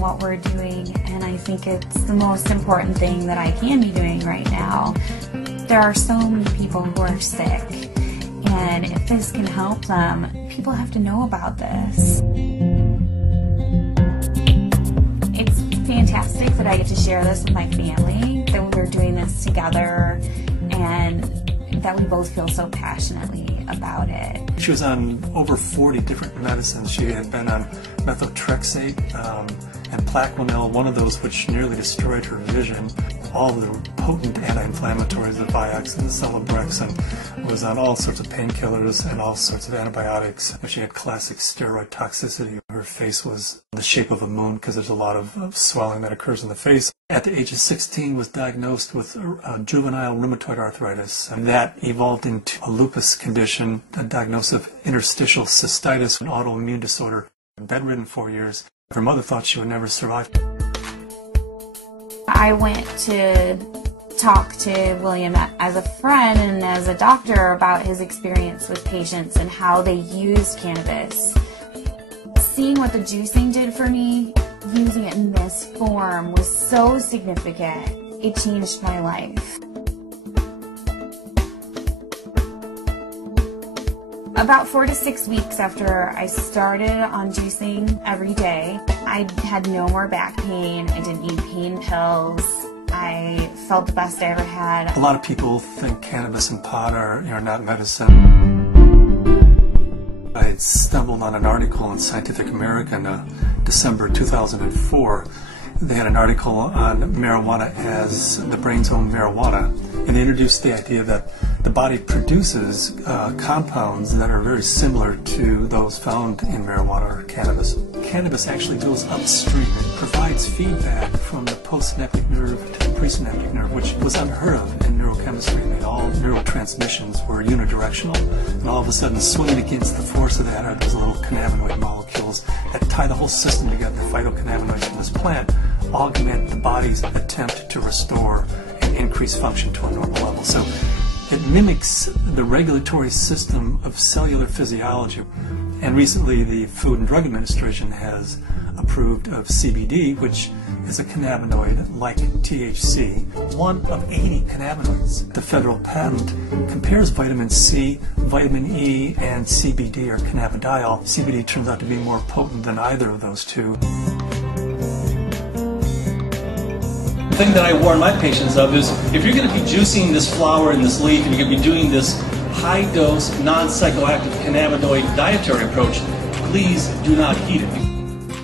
what we're doing, and I think it's the most important thing that I can be doing right now. There are so many people who are sick, and if this can help them, people have to know about this. It's fantastic that I get to share this with my family, that we're doing this together, and that we both feel so passionately about it. She was on over 40 different medicines. She had been on methotrexate and Plaquenil, one of those which nearly destroyed her vision. All the potent anti-inflammatories, the Vioxx and the Celebrex, and was on all sorts of painkillers and all sorts of antibiotics. But she had classic steroid toxicity. Her face was the shape of a moon because there's a lot of swelling that occurs in the face. At the age of 16 was diagnosed with juvenile rheumatoid arthritis, and that evolved into a lupus condition, a diagnosis of interstitial cystitis, an autoimmune disorder. Bedridden 4 years. Her mother thought she would never survive. I went to talk to William as a friend and as a doctor about his experience with patients and how they used cannabis. Seeing what the juicing did for me, using it in this form, was so significant. It changed my life. About 4 to 6 weeks after I started on juicing every day, I had no more back pain. I didn't need pain pills. I felt the best I ever had. A lot of people think cannabis and pot are not medicine. I had stumbled on an article in Scientific American, December 2004. They had an article on marijuana as the brain's own marijuana, and they introduced the idea that the body produces compounds that are very similar to those found in marijuana or cannabis. Cannabis actually goes upstream. It provides feedback from the postsynaptic nerve to the presynaptic nerve, which was unheard of in neurochemistry. I mean, all neurotransmissions were unidirectional, and all of a sudden, swinging against the force of that are those little cannabinoid molecules that tie the whole system together. The phytocannabinoids from this plant augment the body's attempt to restore and increase function to a normal level. So it mimics the regulatory system of cellular physiology. And recently the Food and Drug Administration has approved of CBD, which is a cannabinoid like THC, one of 80 cannabinoids. The federal patent compares vitamin C, vitamin E, and CBD, or cannabidiol. CBD turns out to be more potent than either of those two. The thing that I warn my patients of is, if you're going to be juicing this flower and this leaf, and you're going to be doing this high-dose, non-psychoactive cannabinoid dietary approach, please do not heat it.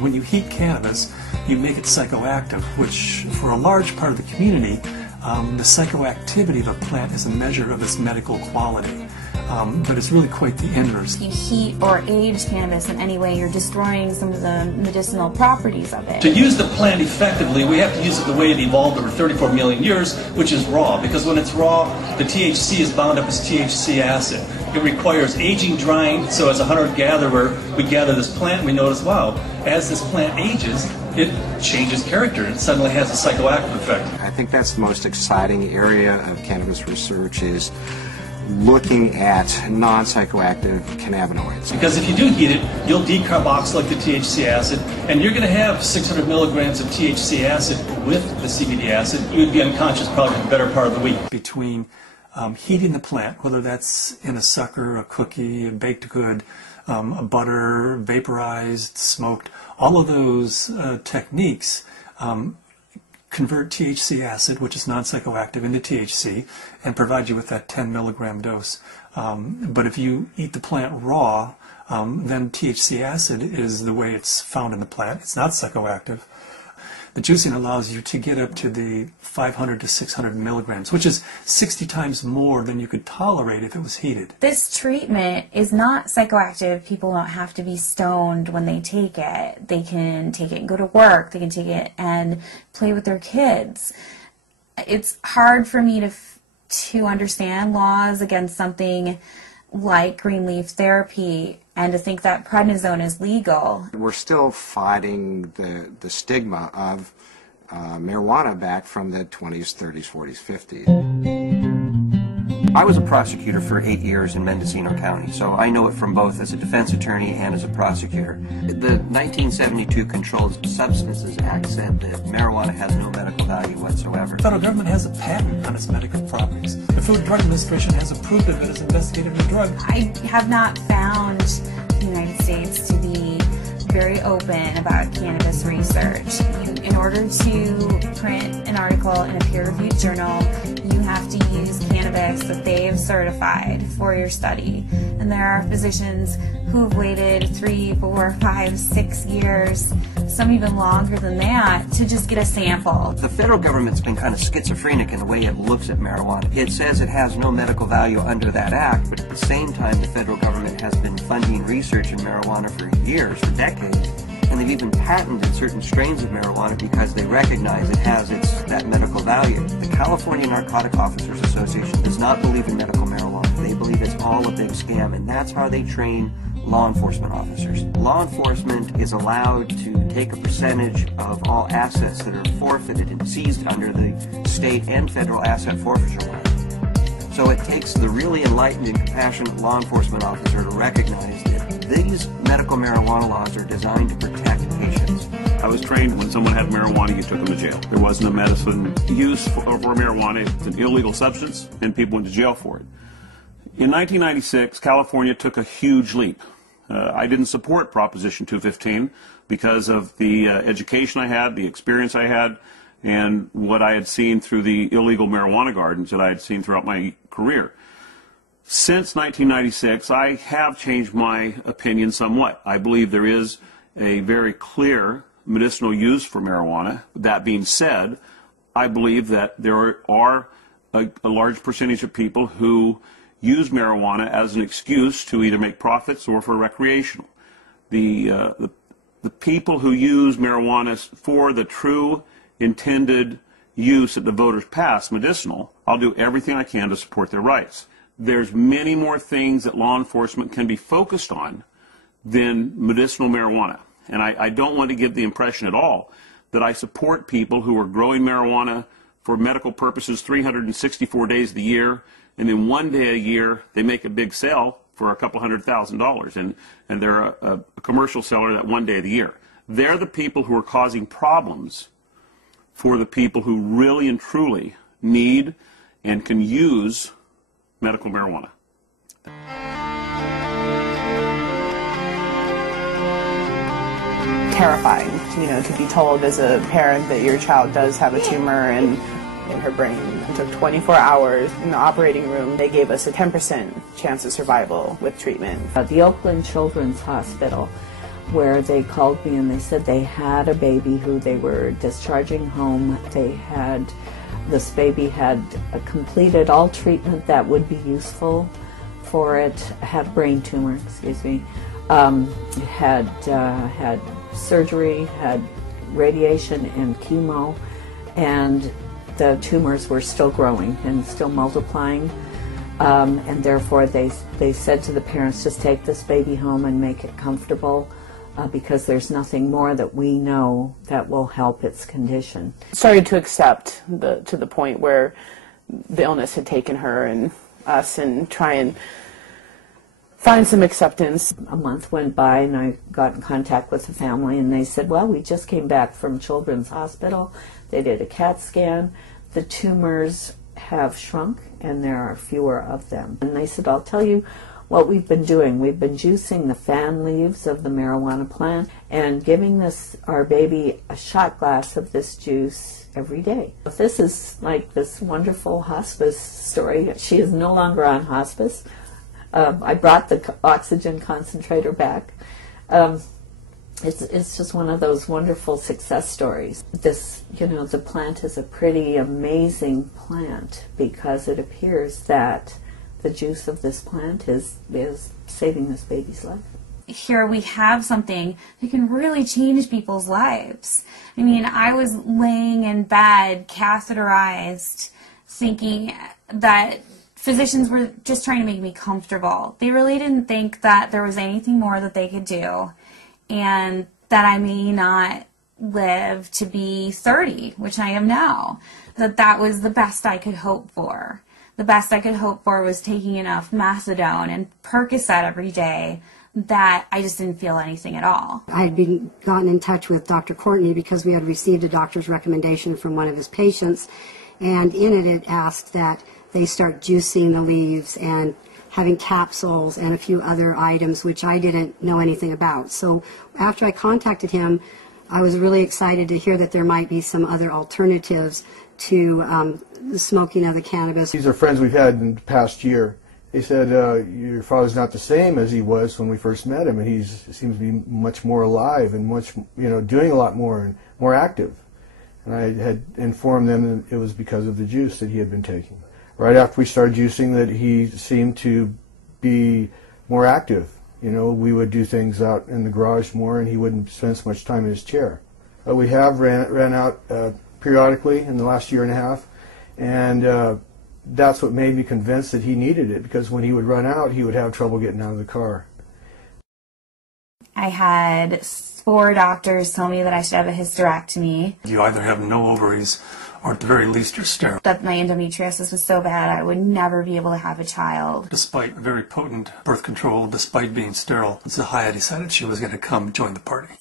When you heat cannabis, you make it psychoactive, which for a large part of the community, the psychoactivity of a plant is a measure of its medical quality. But it's really quite the inverse. If you heat or age cannabis in any way, you're destroying some of the medicinal properties of it. To use the plant effectively, we have to use it the way it evolved over 34 million years, which is raw. Because when it's raw, the THC is bound up as THC acid. It requires aging, drying, so as a hunter-gatherer, we gather this plant and we notice, wow, as this plant ages, it changes character. It suddenly has a psychoactive effect. I think that's the most exciting area of cannabis research, is looking at non-psychoactive cannabinoids. Because if you do heat it, you'll decarboxylate the THC acid, and you're going to have 600 milligrams of THC acid with the CBD acid. You would be unconscious probably for the better part of the week. Between heating the plant, whether that's in a sucker, a cookie, a baked good, a butter, vaporized, smoked, all of those techniques convert THC acid, which is non-psychoactive, into THC and provide you with that 10 milligram dose. But if you eat the plant raw, then THC acid is the way it's found in the plant. It's not psychoactive. The juicing allows you to get up to the 500 to 600 milligrams, which is 60 times more than you could tolerate if it was heated. This treatment is not psychoactive. People don't have to be stoned when they take it. They can take it and go to work. They can take it and play with their kids. It's hard for me to understand laws against something like green leaf therapy and to think that prednisone is legal. We're still fighting the stigma of marijuana back from the 20s, 30s, 40s, 50s. I was a prosecutor for 8 years in Mendocino County, so I know it from both as a defense attorney and as a prosecutor. The 1972 Controlled Substances Act said that marijuana has no medical value whatsoever. The federal government has a patent on its medical properties. The Food and Drug Administration has approved of it as investigative drug. I have not found the United States to be very open about cannabis research. In order to print an article in a peer-reviewed journal, you have to use cannabis that they have certified for your study. And there are physicians who have waited 3, 4, 5, 6 years, some even longer than that, to just get a sample. The federal government's been kind of schizophrenic in the way it looks at marijuana. It says it has no medical value under that act, but at the same time the federal government has been funding research in marijuana for years, for decades. And they've even patented certain strains of marijuana because they recognize it has that medical value. The California Narcotic Officers Association does not believe in medical marijuana. They believe it's all a big scam, and that's how they train law enforcement officers. Law enforcement is allowed to take a percentage of all assets that are forfeited and seized under the state and federal asset forfeiture law. So it takes the really enlightened and compassionate law enforcement officer to recognize that these medical marijuana laws are designed to protect patients. I was trained when someone had marijuana, you took them to jail. There wasn't a medicine use for marijuana. It's an illegal substance, and people went to jail for it. In 1996, California took a huge leap. I didn't support Proposition 215 because of the education I had, the experience I had, and what I had seen through the illegal marijuana gardens that I had seen throughout my career. Since 1996, I have changed my opinion somewhat. I believe there is a very clear medicinal use for marijuana. That being said, I believe that there are a large percentage of people who use marijuana as an excuse to either make profits or for recreational. The people who use marijuana for the true intended use that the voters passed, medicinal, I'll do everything I can to support their rights. There's many more things that law enforcement can be focused on than medicinal marijuana. And I don't want to give the impression at all that I support people who are growing marijuana for medical purposes 364 days of the year, and then one day a year they make a big sale for a couple $100,000, and they're a commercial seller that one day of the year. They're the people who are causing problems for the people who really and truly need and can use medical marijuana. Terrifying, to be told as a parent that your child does have a tumor in her brain. It took 24 hours in the operating room. They gave us a 10% chance of survival with treatment. The Oakland Children's Hospital, where they called me and they said they had a baby who they were discharging home. This baby had completed all treatment that would be useful for it, had brain tumor, had surgery, had radiation and chemo, and the tumors were still growing and still multiplying, and therefore they said to the parents, just take this baby home and make it comfortable, because there's nothing more that we know that will help its condition. Started to accept to the point where the illness had taken her and us, and try and find some acceptance. A month went by and I got in contact with the family, and they said, well, we just came back from Children's Hospital. They did a CAT scan. The tumors have shrunk and there are fewer of them. And they said, I'll tell you what we've been doing. We've been juicing the fan leaves of the marijuana plant and giving our baby a shot glass of this juice every day. This is like this wonderful hospice story. She is no longer on hospice. I brought the oxygen concentrator back. It's just one of those wonderful success stories. The plant is a pretty amazing plant because it appears that the juice of this plant is saving this baby's life. Here we have something that can really change people's lives. I mean, I was laying in bed, catheterized, thinking that physicians were just trying to make me comfortable. They really didn't think that there was anything more that they could do, and that I may not live to be 30, which I am now. That was the best I could hope for. the best I could hope for was taking enough methadone and Percocet every day that I just didn't feel anything at all. I had gotten in touch with Dr. Courtney because we had received a doctor's recommendation from one of his patients, and in it asked that they start juicing the leaves and having capsules and a few other items which I didn't know anything about. So after I contacted him, I was really excited to hear that there might be some other alternatives to the smoking of the cannabis. These are friends we've had in the past year. They said, your father's not the same as he was when we first met him, and he seems to be much more alive and much, doing a lot more and more active. And I had informed them that it was because of the juice that he had been taking. Right after we started juicing, that he seemed to be more active. We would do things out in the garage more, and he wouldn't spend so much time in his chair. We have ran out periodically in the last year and a half, and that's what made me convinced that he needed it, because when he would run out, he would have trouble getting out of the car. I had 4 doctors tell me that I should have a hysterectomy. You either have no ovaries, or at the very least you're sterile. That my endometriosis was so bad I would never be able to have a child. Despite very potent birth control, despite being sterile, Zahaya decided she was going to come join the party.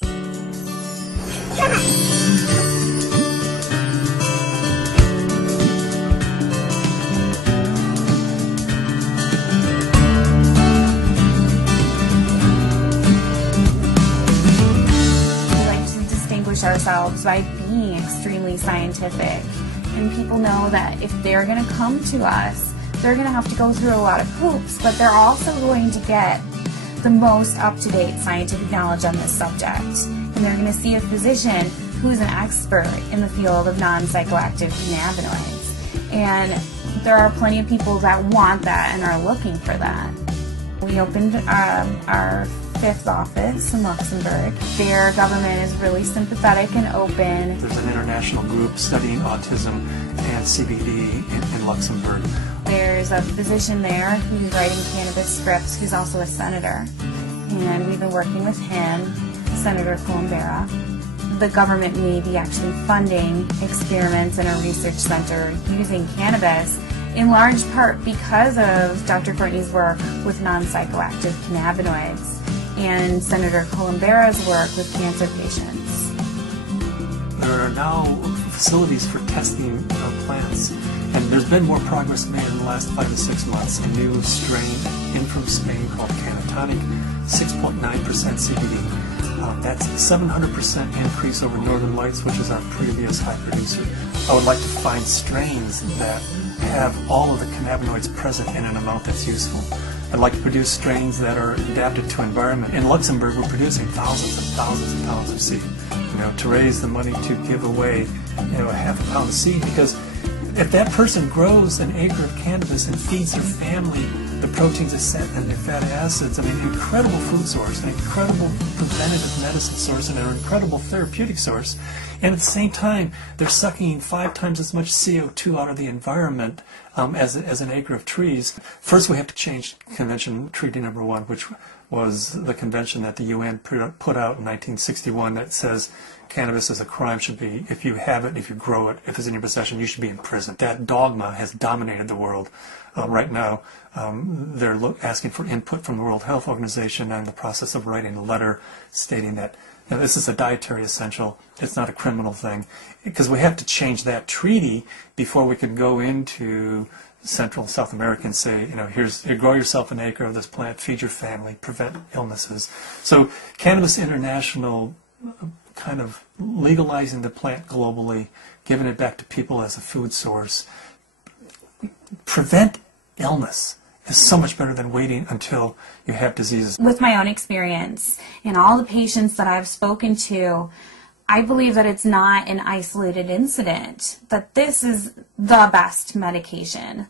Ourselves by being extremely scientific, and people know that if they're going to come to us, they're going to have to go through a lot of hoops, but they're also going to get the most up-to-date scientific knowledge on this subject, and they're going to see a physician who's an expert in the field of non-psychoactive cannabinoids, and there are plenty of people that want that and are looking for that. We opened our 5th office in Luxembourg. Their government is really sympathetic and open. There's an international group studying autism and CBD in Luxembourg. There's a physician there who's writing cannabis scripts who's also a senator. And we've been working with him, Senator Columbera. The government may be actually funding experiments in a research center using cannabis, in large part because of Dr. Courtney's work with non-psychoactive cannabinoids and Senator Columbera's work with cancer patients. There are now facilities for testing plants, and there's been more progress made in the last 5 to 6 months. A new strain in from Spain called Cannatonic, 6.9% CBD. That's a 700% increase over Northern Lights, which is our previous high producer. I would like to find strains that have all of the cannabinoids present in an amount that's useful. I'd like to produce strains that are adapted to environment. In Luxembourg, we're producing thousands and thousands and pounds of seed, to raise the money to give away, a half a pound of seed, because if that person grows an acre of cannabis and feeds their family the proteins and their fatty acids, incredible food source, an incredible preventative medicine source, and an incredible therapeutic source, and at the same time, they're sucking 5 times as much CO2 out of the environment as an acre of trees. First, we have to change Convention Treaty Number 1, which was the convention that the UN put out in 1961 that says cannabis as a crime should be, if you have it, if you grow it, if it's in your possession, you should be in prison. That dogma has dominated the world. Right now, they're asking for input from the World Health Organization, and in the process of writing a letter stating that this is a dietary essential, it's not a criminal thing, because we have to change that treaty before we can go into Central and South America and say, here, grow yourself an acre of this plant, feed your family, prevent illnesses. So Cannabis International kind of legalizing the plant globally, giving it back to people as a food source, prevent illness is so much better than waiting until you have diseases. With my own experience and all the patients that I've spoken to, I believe that it's not an isolated incident, that this is the best medication